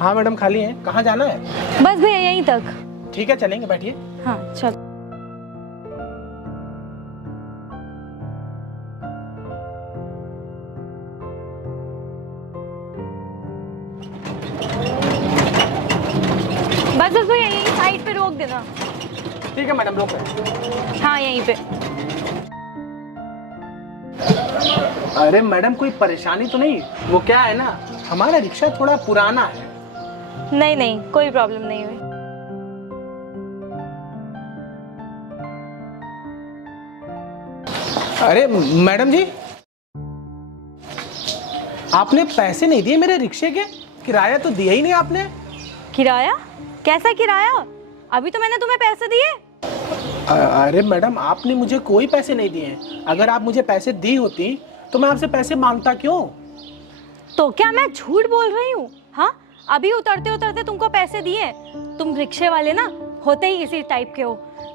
हाँ मैडम खाली है, कहाँ जाना है? बस भैया यहीं तक। ठीक है चलेंगे, बैठिए। हाँ चल। बस बस भैया यहीं साइड पे रोक देना। ठीक है मैडम, रोक रहे। हाँ यहीं पे। अरे मैडम कोई परेशानी तो नहीं? वो क्या है ना, हमारा रिक्शा थोड़ा पुराना है। नहीं नहीं कोई प्रॉब्लम नहीं हुई। अरे मैडम जी, आपने पैसे नहीं दिए मेरे रिक्शे के? किराया तो दिया ही नहीं आपने। किराया? कैसा किराया? अभी तो मैंने तुम्हें पैसे दिए। अरे मैडम आपने मुझे कोई पैसे नहीं दिए। अगर आप मुझे पैसे दी होती तो मैं आपसे पैसे मांगता क्यों? तो क्या मैं झूठ बोल रही हूँ? हाँ अभी उतरते उतरते तुमको पैसे दिए। तुम रिक्शे वाले ना होते ही इसी टाइप के हो।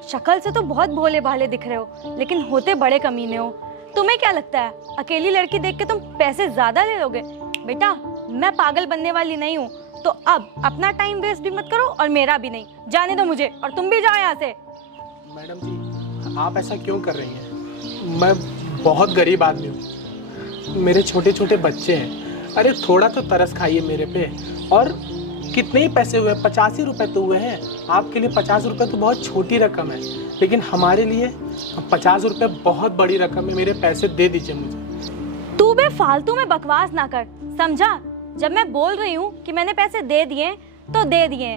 शक्ल से तो बहुत भोले भाले दिख रहे हो, लेकिन होते बड़े कमीने हो। तुम्हें क्या लगता है अकेली लड़की देख के तुम पैसे ज्यादा ले लोगे? बेटा मैं पागल बनने वाली नहीं हूँ, तो अब अपना टाइम वेस्ट भी मत करो और मेरा भी नहीं। जाने दो मुझे, और तुम भी जाओ यहाँ से। मैडम जी आप ऐसा क्यों कर रही हैं? मैं बहुत गरीब आदमी हूँ, मेरे छोटे छोटे बच्चे हैं। अरे थोड़ा तो तरस खाइए मेरे पे। और कितने ही पैसे हुए? 85 रुपये तो हुए हैं। आपके लिए 50 रुपये तो बहुत छोटी रकम है, लेकिन हमारे लिए 50 रुपये बहुत बड़ी रकम है। मेरे पैसे दे दीजिए मुझे। तू बे फालतू में बकवास ना कर, समझा? जब मैं बोल रही हूँ कि मैंने पैसे दे दिए तो दे दिए।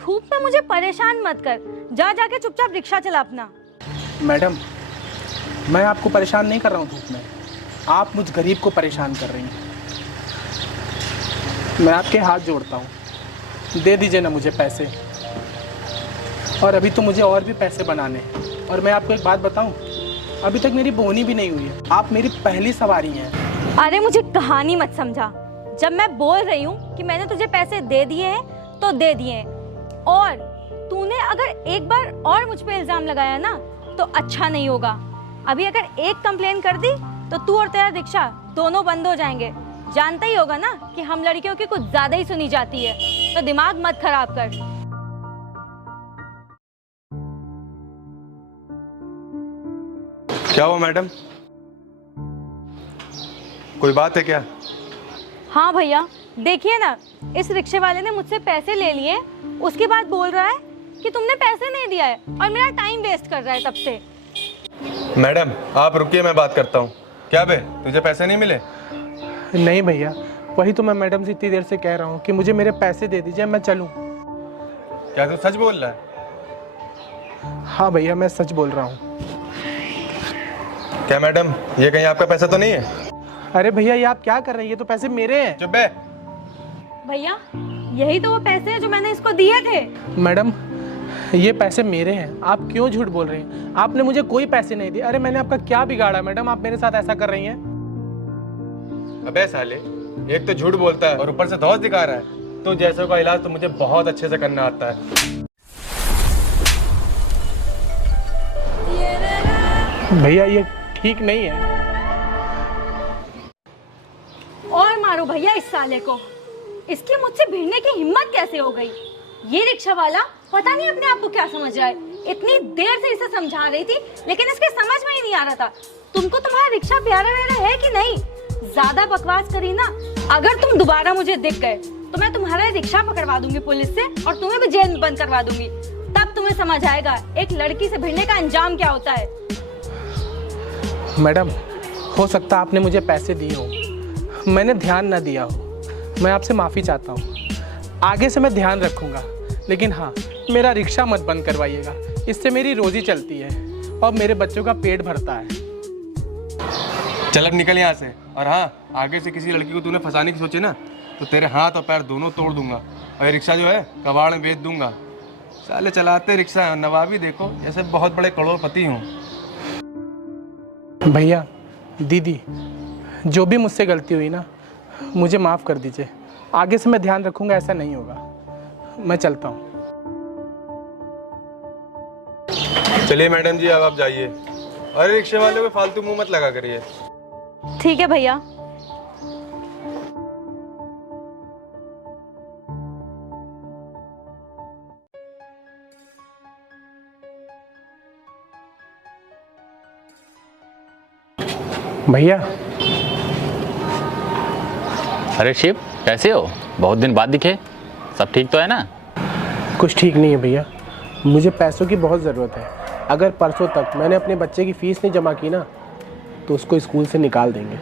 धूप में मुझे परेशान मत कर। जा जाके चुपचाप रिक्शा चला अपना। मैडम मैं आपको परेशान नहीं कर रहा हूँ धूप में, आप मुझ गरीब को परेशान कर रही हैं। मैं आपके हाथ जोड़ता हूँ, दे दीजिए ना मुझे पैसे। और अभी तो मुझे और भी पैसे बनाने हैं। और मैं आपको एक बात बताऊँ, अभी तक मेरी बोनी भी नहीं हुई है। आप मेरी पहली सवारी हैं। अरे मुझे कहानी मत समझा। जब मैं बोल रही हूँ कि मैंने तुझे पैसे दे दिए हैं तो दे दिए हैं, और तूने अगर एक बार और मुझ पे इल्जाम लगाया ना तो अच्छा नहीं होगा। अभी अगर एक कंप्लेन कर दी तो तू और तेरा रिक्शा दोनों बंद हो जाएंगे। जानता ही होगा ना कि हम लड़कियों की कुछ ज्यादा ही सुनी जाती है, तो दिमाग मत खराब कर। क्या हुआ मैडम, कोई बात है क्या? हाँ भैया देखिए ना, इस रिक्शे वाले ने मुझसे पैसे ले लिए, उसके बाद बोल रहा है कि तुमने पैसे नहीं दिया है और मेरा टाइम वेस्ट कर रहा है तब से। मैडम आप रुकिए, मैं बात करता हूँ। क्या बे तुझे पैसे नहीं मिले? नहीं भैया, वही तो मैं मैडम से इतनी देर से कह रहा हूँ कि मुझे मेरे पैसे दे दीजिए, मैं चलूँ। क्या तू सच बोल रहा है? हाँ भैया मैं सच बोल रहा हूँ। क्या मैडम ये कहीं आपका पैसा तो नहीं है? अरे भैया ये आप क्या कर रहे हैं? ये तो पैसे मेरे हैं। चुप बे। भैया यही तो वो पैसे हैं जो मैंने इसको दिए थे। मैडम ये पैसे मेरे हैं, आप क्यों झूठ बोल रही हैं? आपने मुझे कोई पैसे नहीं दिए। अरे मैंने आपका क्या बिगाड़ा मैडम, आप मेरे साथ ऐसा कर रही हैं? अबे साले, एक तो झूठ बोलता है और ऊपर से धौंस दिखा रहा है। तो जैसों का इलाज तो मुझे बहुत अच्छे से करना आता है। भैया ये ठीक नहीं है। और मारो भैया इस साले को। इसकी मुझसे भिड़ने की हिम्मत कैसे हो गई? ये रिक्शा वाला पता नहीं अपने आप को क्या समझ रहा है। इतनी देर से इसे समझा रही थी, लेकिन इसके समझ में ही नहीं आ रहा था। तुमको तुम्हारा रिक्शा प्यारा वैरा है कि नहीं? ज्यादा बकवास करी ना, अगर तुम दोबारा मुझे दिख गए तो मैं तुम्हारा रिक्शा पकड़वा दूंगी पुलिस से, और तुम्हें भी जेल में बंद करवा दूंगी। तब तुम्हें समझ आएगा एक लड़की से भिड़ने का अंजाम क्या होता है। मैडम हो सकता है आपने मुझे पैसे दिए हो, मैंने ध्यान ना दिया हो। मैं आपसे माफ़ी चाहता हूँ, आगे से मैं ध्यान रखूँगा। लेकिन हाँ मेरा रिक्शा मत बंद करवाइएगा, इससे मेरी रोज़ी चलती है और मेरे बच्चों का पेट भरता है। चल अब निकल यहाँ से। और हाँ, आगे से किसी लड़की को तूने फंसाने की सोचे ना तो तेरे हाथ और पैर दोनों तोड़ दूंगा, और ये रिक्शा जो है कबाड़ में बेच दूंगा। साले चलाते रिक्शा नवाबी देखो जैसे बहुत बड़े करोड़पति हूँ। भैया दीदी जो भी मुझसे गलती हुई ना, मुझे माफ़ कर दीजिए। आगे से मैं ध्यान रखूँगा, ऐसा नहीं होगा। मैं चलता हूँ। चलिए मैडम जी अब आप जाइए। अरे रिक्शे वाले को फालतू मुंह मत लगा करिए। ठीक है भैया। भैया अरे शिव, कैसे हो? बहुत दिन बाद दिखे। सब ठीक तो है ना? कुछ ठीक नहीं है भैया, मुझे पैसों की बहुत ज़रूरत है। अगर परसों तक मैंने अपने बच्चे की फ़ीस नहीं जमा की ना तो उसको स्कूल से निकाल देंगे।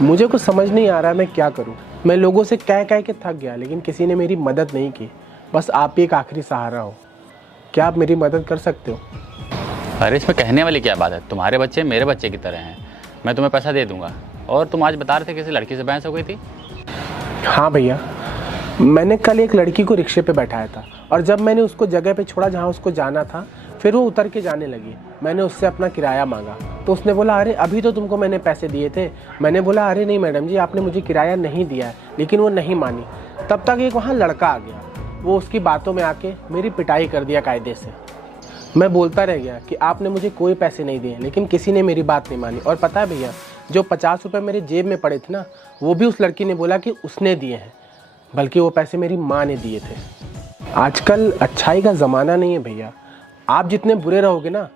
मुझे कुछ समझ नहीं आ रहा है मैं क्या करूं। मैं लोगों से कह के थक गया, लेकिन किसी ने मेरी मदद नहीं की। बस आप ही एक आखिरी सहारा हो। क्या आप मेरी मदद कर सकते हो? अरे इसमें कहने वाली क्या बात है? तुम्हारे बच्चे मेरे बच्चे की तरह हैं। मैं तुम्हें पैसा दे दूंगा। और तुम आज बता रहे थे किसी लड़की से बहस हो गई थी। हाँ भैया, मैंने कल एक लड़की को रिक्शे पे बैठाया था और जब मैंने उसको जगह पे छोड़ा जहाँ उसको जाना था, फिर वो उतर के जाने लगी। मैंने उससे अपना किराया मांगा तो उसने बोला अरे अभी तो तुमको मैंने पैसे दिए थे। मैंने बोला अरे नहीं मैडम जी, आपने मुझे किराया नहीं दिया है, लेकिन वो नहीं मानी। तब तक एक वहाँ लड़का आ गया, वो उसकी बातों में आके मेरी पिटाई कर दिया कायदे से। मैं बोलता रह गया कि आपने मुझे कोई पैसे नहीं दिए, लेकिन किसी ने मेरी बात नहीं मानी। और पता है भैया, जो 50 रुपये मेरे जेब में पड़े थे ना, वो भी उस लड़की ने बोला कि उसने दिए हैं, बल्कि वो पैसे मेरी माँ ने दिए थे। आजकल अच्छाई का ज़माना नहीं है भैया। आप जितने बुरे रहोगे ना,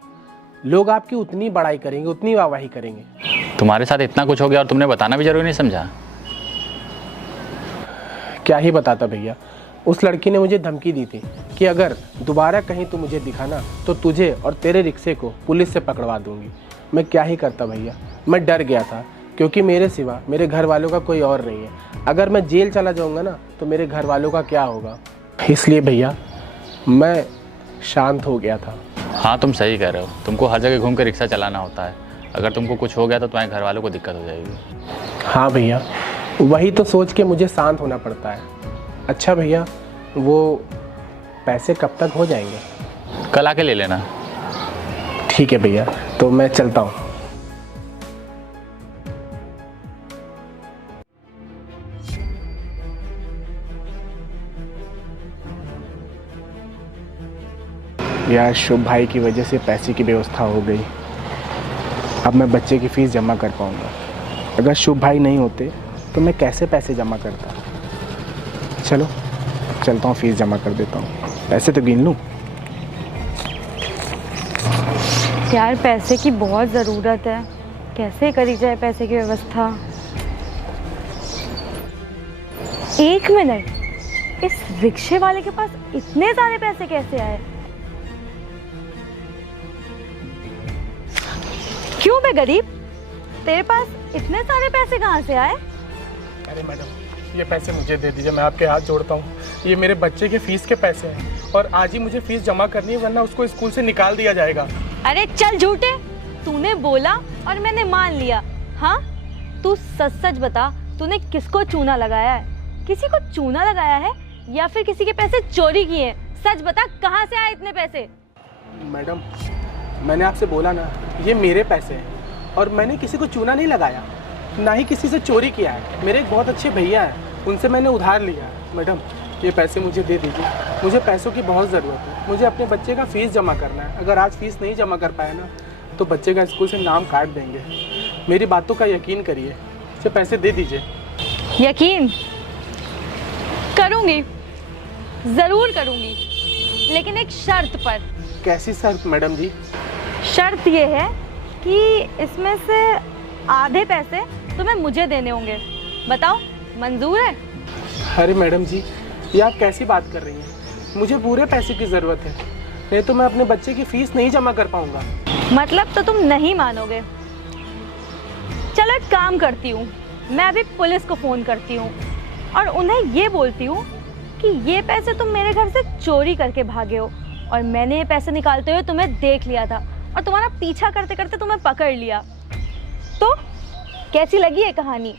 लोग आपकी उतनी बड़ाई करेंगे, उतनी वाहवाही करेंगे। तुम्हारे साथ इतना कुछ हो गया और तुमने बताना भी जरूरी नहीं समझा? क्या ही बताता भैया। उस लड़की ने मुझे धमकी दी थी कि अगर दोबारा कहीं तू मुझे दिखाना तो तुझे और तेरे रिक्शे को पुलिस से पकड़वा दूंगी। मैं क्या ही करता भैया, मैं डर गया था क्योंकि मेरे सिवा मेरे घर वालों का कोई और नहीं है। अगर मैं जेल चला जाऊंगा ना तो मेरे घर वालों का क्या होगा। इसलिए भैया मैं शांत हो गया था। हाँ तुम सही कह रहे हो। तुमको हर जगह घूम कर रिक्शा चलाना होता है। अगर तुमको कुछ हो गया तो तुम्हारे घर वालों को दिक्कत हो जाएगी। हाँ भैया, वही तो सोच के मुझे शांत होना पड़ता है। अच्छा भैया, वो पैसे कब तक हो जाएंगे? कल आके ले लेना। ठीक है भैया, तो मैं चलता हूँ। यार शुभ भाई की वजह से पैसे की व्यवस्था हो गई। अब मैं बच्चे की फ़ीस जमा कर पाऊँगा। अगर शुभ भाई नहीं होते तो मैं कैसे पैसे जमा करता। चलो चलता हूँ, फ़ीस जमा कर देता हूँ। पैसे तो गिन लूँ। यार पैसे की बहुत ज़रूरत है, कैसे करी जाए पैसे की व्यवस्था। 1 मिनट, इस रिक्शे वाले के पास इतने सारे पैसे कैसे आए? क्यों बे गरीब, तेरे पास इतने सारे पैसे कहाँ से आए? अरे मैडम, ये पैसे मुझे दे दीजिए, मैं आपके हाथ जोड़ता हूँ। ये मेरे बच्चे के फ़ीस के पैसे हैं और आज ही मुझे फ़ीस जमा करनी है, वरना उसको स्कूल से निकाल दिया जाएगा। अरे चल झूठे, तूने बोला और मैंने मान लिया। हाँ, तू सच सच बता, तूने किसको चूना लगाया है? किसी को चूना लगाया है या फिर किसी के पैसे चोरी किए? सच बता, कहाँ से आए इतने पैसे? मैडम, मैंने आपसे बोला ना, ये मेरे पैसे हैं और मैंने किसी को चूना नहीं लगाया, ना ही किसी से चोरी किया है। मेरे एक बहुत अच्छे भैया हैं, उनसे मैंने उधार लिया है। मैडम, ये पैसे मुझे दे दीजिए, मुझे पैसों की बहुत ज़रूरत है। मुझे अपने बच्चे का फ़ीस जमा करना है। अगर आज फ़ीस नहीं जमा कर पाया ना तो बच्चे का स्कूल से नाम काट देंगे। मेरी बातों का यकीन करिए, मुझे पैसे दे दीजिए। यकीन करूंगी, ज़रूर करूंगी, लेकिन एक शर्त पर। कैसी शर्त मैडम जी? शर्त ये है कि इसमें से आधे पैसे तुम्हें मुझे देने होंगे। बताओ, मंजूर है? अरे मैडम जी, ये आप कैसी बात कर रही हैं? मुझे पूरे पैसे की ज़रूरत है, नहीं तो मैं अपने बच्चे की फ़ीस नहीं जमा कर पाऊंगा। मतलब तो तुम नहीं मानोगे। चलो एक काम करती हूँ, मैं अभी पुलिस को फ़ोन करती हूँ और उन्हें ये बोलती हूँ कि ये पैसे तुम मेरे घर से चोरी करके भागे हो और मैंने ये पैसे निकालते हुए तुम्हें देख लिया था और तुम्हारा पीछा करते करते तुम्हें पकड़ लिया। तो कैसी लगी ये कहानी?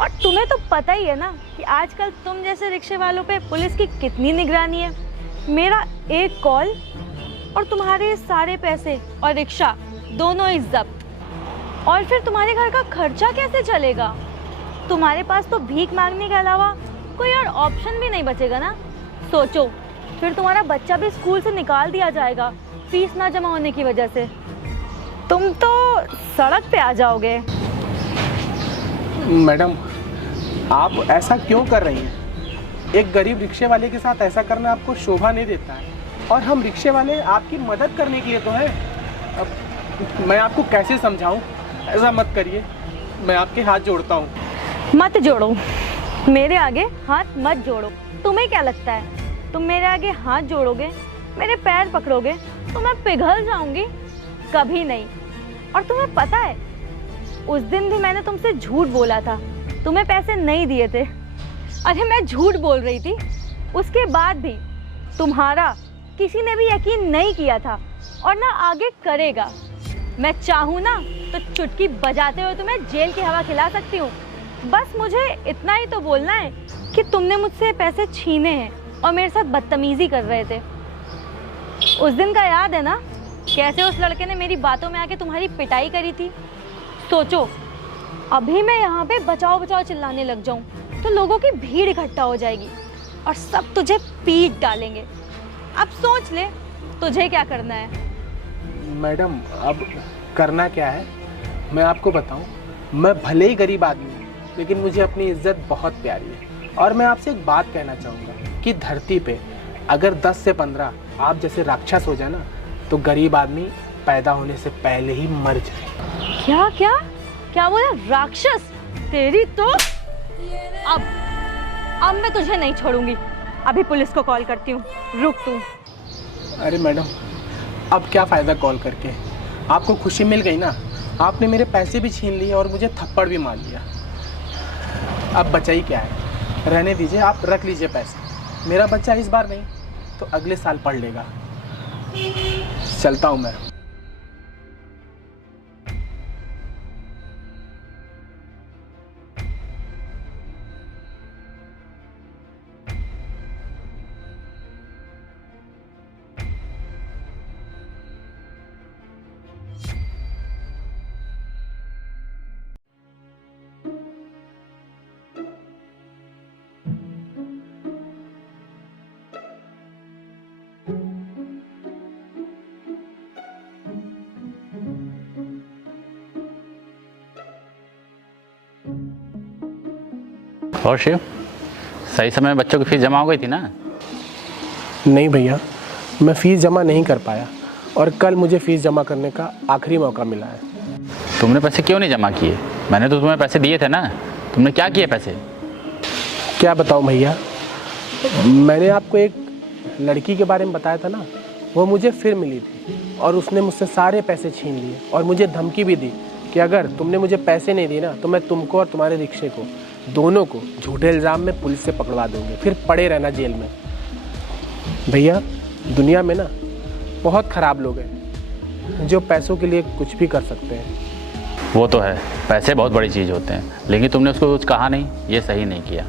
और तुम्हें तो पता ही है ना कि आजकल तुम जैसे रिक्शे वालों पे पुलिस की कितनी निगरानी है। मेरा एक कॉल और तुम्हारे सारे पैसे और रिक्शा दोनों ही जब्त। और फिर तुम्हारे घर का खर्चा कैसे चलेगा? तुम्हारे पास तो भीख मांगने के अलावा कोई और ऑप्शन भी नहीं बचेगा ना। सोचो, फिर तुम्हारा बच्चा भी स्कूल से निकाल दिया जाएगा फीस ना जमा होने की वजह से। तुम तो सड़क पे आ जाओगे। मैडम, आप ऐसा क्यों कर रही हैं? एक गरीब रिक्शे वाले के साथ ऐसा करना आपको शोभा नहीं देता है। और हम रिक्शे वाले आपकी मदद करने के लिए तो हैं। अब मैं आपको कैसे समझाऊं? ऐसा मत करिए, मैं आपके हाथ जोड़ता हूँ। मत जोड़ो, मेरे आगे हाथ मत जोड़ो। तुम्हें क्या लगता है तुम मेरे आगे हाथ जोड़ोगे, मेरे पैर पकड़ोगे तो मैं पिघल जाऊंगी? कभी नहीं। और तुम्हें पता है, उस दिन भी मैंने तुमसे झूठ बोला था, तुम्हें पैसे नहीं दिए थे। अरे मैं झूठ बोल रही थी, उसके बाद भी तुम्हारा किसी ने भी यकीन नहीं किया था और ना आगे करेगा। मैं चाहूँ ना तो चुटकी बजाते हुए तुम्हें जेल की हवा खिला सकती हूँ। बस मुझे इतना ही तो बोलना है कि तुमने मुझसे पैसे छीने हैं और मेरे साथ बदतमीजी कर रहे थे। उस दिन का याद है ना, कैसे उस लड़के ने मेरी बातों में आके तुम्हारी पिटाई करी थी? सोचो, अभी मैं यहाँ पे बचाओ बचाओ चिल्लाने लग जाऊँ तो लोगों की भीड़ इकट्ठा हो जाएगी और सब तुझे पीट डालेंगे। अब सोच ले तुझे क्या करना है। मैडम, अब करना क्या है मैं आपको बताऊं। मैं भले ही गरीब आदमी हूँ, लेकिन मुझे अपनी इज्जत बहुत प्यारी है। और मैं आपसे एक बात कहना चाहूँगा कि धरती पे अगर 10 से 15 आप जैसे राक्षस हो जाए ना, तो गरीब आदमी पैदा होने से पहले ही मर जाए। क्या क्या क्या बोला? राक्षस? तेरी तो अब मैं तुझे नहीं छोड़ूंगी। अभी पुलिस को कॉल करती हूँ, रुक तू। अरे मैडम, अब क्या फ़ायदा कॉल करके? आपको खुशी मिल गई ना, आपने मेरे पैसे भी छीन लिए और मुझे थप्पड़ भी मार दिया। अब बचा ही क्या है? रहने दीजिए, आप रख लीजिए पैसे। मेरा बच्चा इस बार नहीं तो अगले साल पढ़ लेगा। चलता हूँ मैं। और शिव, सही समय में बच्चों की फीस जमा हो गई थी ना? नहीं भैया, मैं फ़ीस जमा नहीं कर पाया और कल मुझे फ़ीस जमा करने का आखिरी मौका मिला है। तुमने पैसे क्यों नहीं जमा किए? मैंने तो तुम्हें पैसे दिए थे ना, तुमने क्या किए पैसे? क्या बताऊं भैया, मैंने आपको एक लड़की के बारे में बताया था ना, वो मुझे फिर मिली थी और उसने मुझसे सारे पैसे छीन लिए और मुझे धमकी भी दी कि अगर तुमने मुझे पैसे नहीं दिए ना तो मैं तुमको और तुम्हारे रिक्शे को दोनों को झूठे इल्ज़ाम में पुलिस से पकड़वा दूंगी, फिर पड़े रहना जेल में। भैया, दुनिया में ना बहुत ख़राब लोग हैं जो पैसों के लिए कुछ भी कर सकते हैं। वो तो है, पैसे बहुत बड़ी चीज़ होते हैं, लेकिन तुमने उसको कुछ कहा नहीं, ये सही नहीं किया।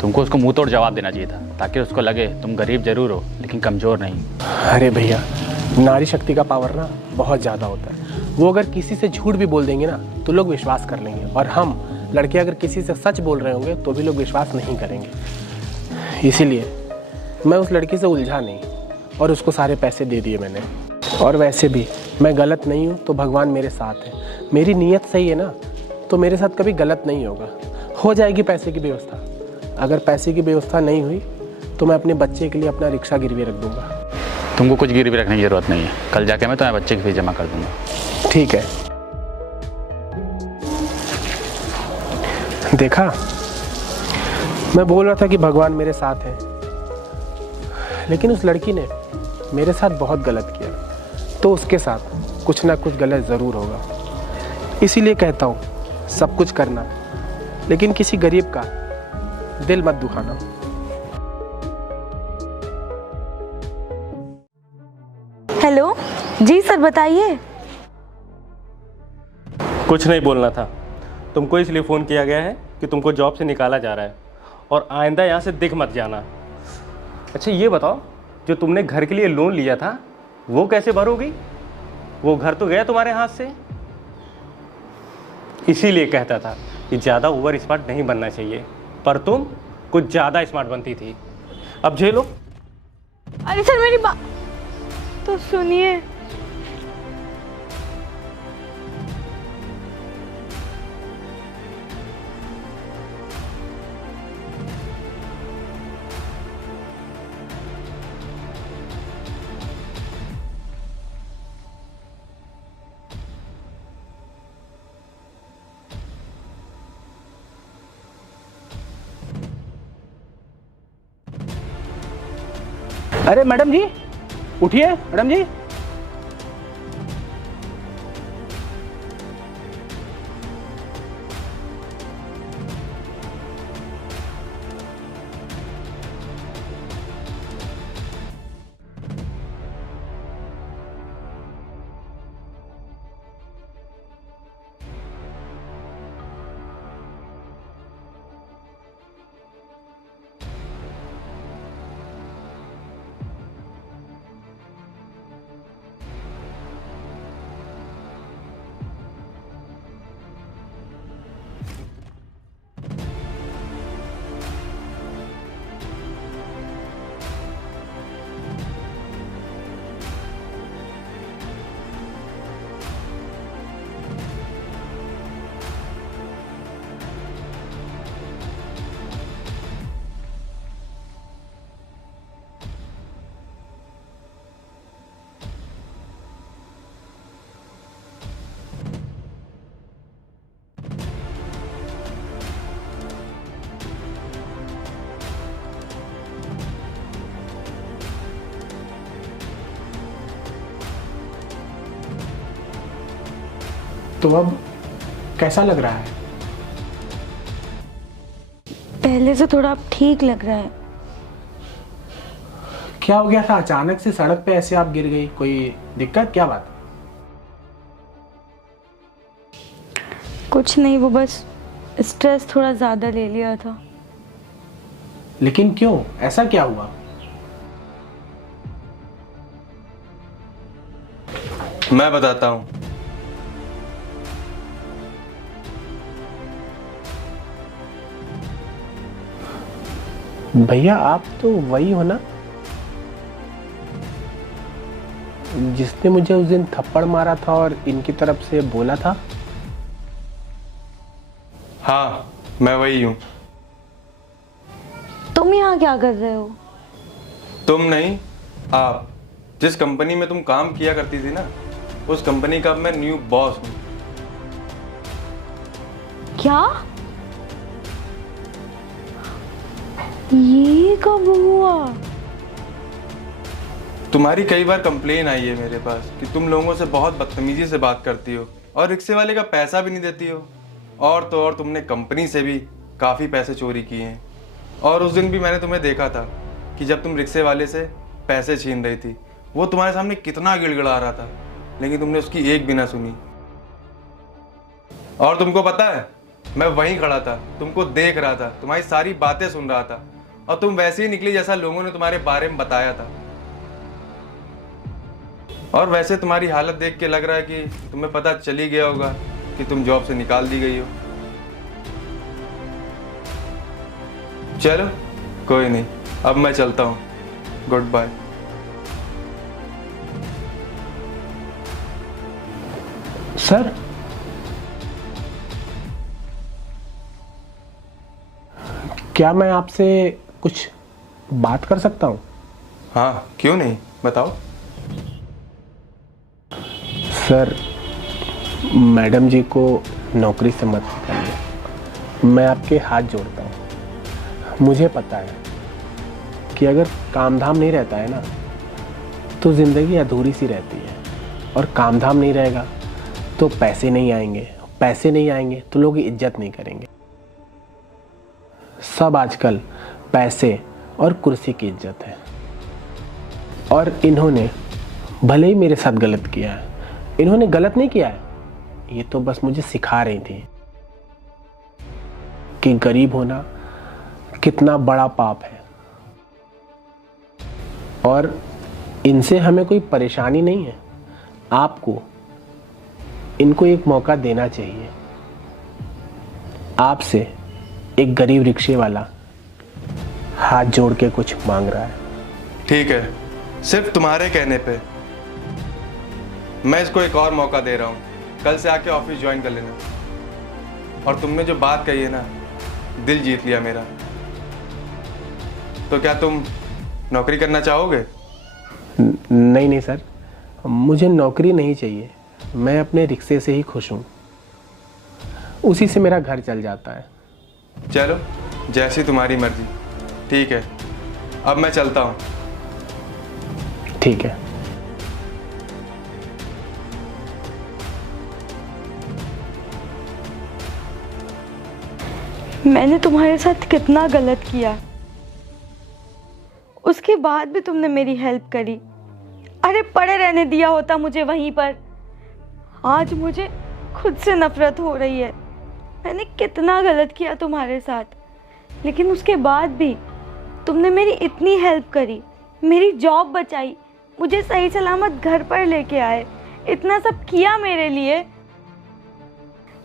तुमको उसको मुंह तोड़ जवाब देना चाहिए था ताकि उसको लगे तुम गरीब जरूर हो लेकिन कमज़ोर नहीं। अरे भैया, नारी शक्ति का पावर ना बहुत ज़्यादा होता है। वो अगर किसी से झूठ भी बोल देंगे ना तो लोग विश्वास कर लेंगे, और हम लड़के अगर किसी से सच बोल रहे होंगे तो भी लोग विश्वास नहीं करेंगे। इसीलिए मैं उस लड़की से उलझा नहीं और उसको सारे पैसे दे दिए मैंने। और वैसे भी मैं गलत नहीं हूँ तो भगवान मेरे साथ है। मेरी नीयत सही है ना तो मेरे साथ कभी गलत नहीं होगा। हो जाएगी पैसे की व्यवस्था। अगर पैसे की व्यवस्था नहीं हुई तो मैं अपने बच्चे के लिए अपना रिक्शा गिरवी रख दूँगा। तुमको कुछ गिरवी रखने की ज़रूरत नहीं है, कल जाके मैं तुम्हारे बच्चे की फीस जमा कर दूँगा। ठीक है। देखा, मैं बोल रहा था कि भगवान मेरे साथ है, लेकिन उस लड़की ने मेरे साथ बहुत गलत किया, तो उसके साथ कुछ ना कुछ गलत ज़रूर होगा। इसीलिए कहता हूँ, सब कुछ करना लेकिन किसी गरीब का दिल मत दुखाना। हेलो जी सर, बताइए। कुछ नहीं बोलना था, तुमको इसलिए फ़ोन किया गया है कि तुमको जॉब से निकाला जा रहा है और आइंदा यहाँ से दिख मत जाना। अच्छा ये बताओ, जो तुमने घर के लिए लोन लिया था वो कैसे भरोगी? वो घर तो गया तुम्हारे हाथ से। इसीलिए कहता था कि ज़्यादा ओवर स्मार्ट नहीं बनना चाहिए, पर तुम कुछ ज़्यादा स्मार्ट बनती थी। अब झेलो। अरे सर, मेरी बात तो सुनिए। अरे मैडम जी, उठिए मैडम जी। तो अब कैसा लग रहा है? पहले से थोड़ा ठीक लग रहा है। क्या हो गया था? अचानक से सड़क पे ऐसे आप गिर गई, कोई दिक्कत? क्या बात? कुछ नहीं, वो बस स्ट्रेस थोड़ा ज्यादा ले लिया था। लेकिन क्यों? ऐसा क्या हुआ? मैं बताता हूँ। भैया आप तो वही हो ना जिसने मुझे उस दिन थप्पड़ मारा था और इनकी तरफ से बोला था? हाँ, मैं वही हूँ। तुम यहाँ क्या कर रहे हो? तुम नहीं, आप। जिस कंपनी में तुम काम किया करती थी ना, उस कंपनी का मैं न्यू बॉस हूँ। क्या? ये कब हुआ? तुम्हारी कई बार कंप्लेन आई है मेरे पास कि तुम लोगों से बहुत बदतमीजी से बात करती हो और रिक्शे वाले का पैसा भी नहीं देती हो। और तो और तुमने कंपनी से भी काफ़ी पैसे चोरी किए हैं। और उस दिन भी मैंने तुम्हें देखा था कि जब तुम रिक्शे वाले से पैसे छीन रही थी, वो तुम्हारे सामने कितना गिड़गिड़ा रहा था, लेकिन तुमने उसकी एक भी ना सुनी। और तुमको पता है, मैं वहीं खड़ा था, तुमको देख रहा था, तुम्हारी सारी बातें सुन रहा था, और तुम वैसे ही निकली जैसा लोगों ने तुम्हारे बारे में बताया था। और वैसे तुम्हारी हालत देख के लग रहा है कि तुम्हें पता चल ही गया होगा कि तुम जॉब से निकाल दी गई हो। चलो कोई नहीं, अब मैं चलता हूँ। Good bye. सर, क्या मैं आपसे कुछ बात कर सकता हूँ? हाँ, क्यों नहीं, बताओ। सर, मैडम जी को नौकरी से मत निकालिए। मैं आपके हाथ जोड़ता हूँ। मुझे पता है कि अगर काम धाम नहीं रहता है ना, तो ज़िंदगी अधूरी सी रहती है। और काम धाम नहीं रहेगा तो पैसे नहीं आएंगे, पैसे नहीं आएंगे तो लोग इज्जत नहीं करेंगे। सब आजकल पैसे और कुर्सी की इज्जत है। और इन्होंने भले ही मेरे साथ गलत किया है, इन्होंने गलत नहीं किया है, ये तो बस मुझे सिखा रही थी कि गरीब होना कितना बड़ा पाप है। और इनसे हमें कोई परेशानी नहीं है। आपको इनको एक मौका देना चाहिए। आपसे एक गरीब रिक्शे वाला हाथ जोड़ के कुछ मांग रहा है। ठीक है, सिर्फ तुम्हारे कहने पे मैं इसको एक और मौका दे रहा हूँ। कल से आके ऑफिस ज्वाइन कर लेना। और तुमने जो बात कही है ना, दिल जीत लिया मेरा। तो क्या तुम नौकरी करना चाहोगे? नहीं नहीं सर, मुझे नौकरी नहीं चाहिए। मैं अपने रिक्शे से ही खुश हूँ, उसी से मेरा घर चल जाता है। चलो, जैसी तुम्हारी मर्जी। ठीक है, अब मैं चलता हूँ। ठीक है। मैंने तुम्हारे साथ कितना गलत किया, उसके बाद भी तुमने मेरी हेल्प करी। अरे पड़े रहने दिया होता मुझे वहीं पर। आज मुझे खुद से नफरत हो रही है। मैंने कितना गलत किया तुम्हारे साथ, लेकिन उसके बाद भी तुमने मेरी इतनी हेल्प करी, मेरी जॉब बचाई, मुझे सही सलामत घर पर लेके आए, इतना सब किया मेरे लिए।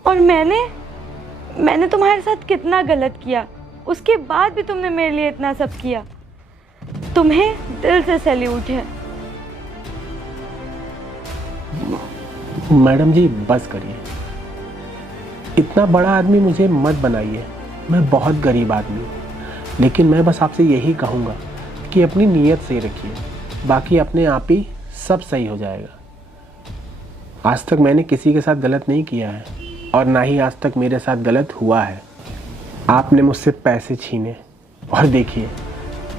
और मैंने तुम्हारे साथ कितना गलत किया, उसके बाद भी तुमने मेरे लिए इतना सब किया। तुम्हें दिल से सैल्यूट है। मैडम जी बस करिए, इतना बड़ा आदमी मुझे मत बनाइए। मैं बहुत गरीब आदमी हूँ, लेकिन मैं बस आपसे यही कहूँगा कि अपनी नीयत सही रखिए, बाकी अपने आप ही सब सही हो जाएगा। आज तक मैंने किसी के साथ गलत नहीं किया है और ना ही आज तक मेरे साथ गलत हुआ है। आपने मुझसे पैसे छीने और देखिए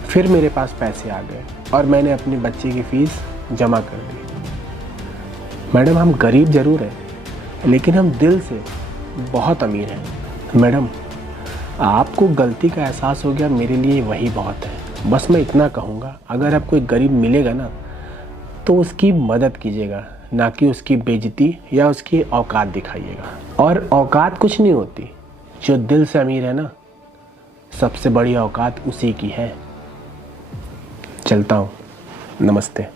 फिर मेरे पास पैसे आ गए और मैंने अपने बच्चे की फ़ीस जमा कर दी। मैडम हम गरीब ज़रूर हैं, लेकिन हम दिल से बहुत अमीर हैं। मैडम आपको गलती का एहसास हो गया, मेरे लिए वही बहुत है। बस मैं इतना कहूँगा, अगर आप कोई गरीब मिलेगा ना तो उसकी मदद कीजिएगा, ना कि उसकी बेइज्जती या उसकी औकात दिखाइएगा। और औकात कुछ नहीं होती, जो दिल से अमीर है ना, सबसे बड़ी औकात उसी की है। चलता हूँ, नमस्ते।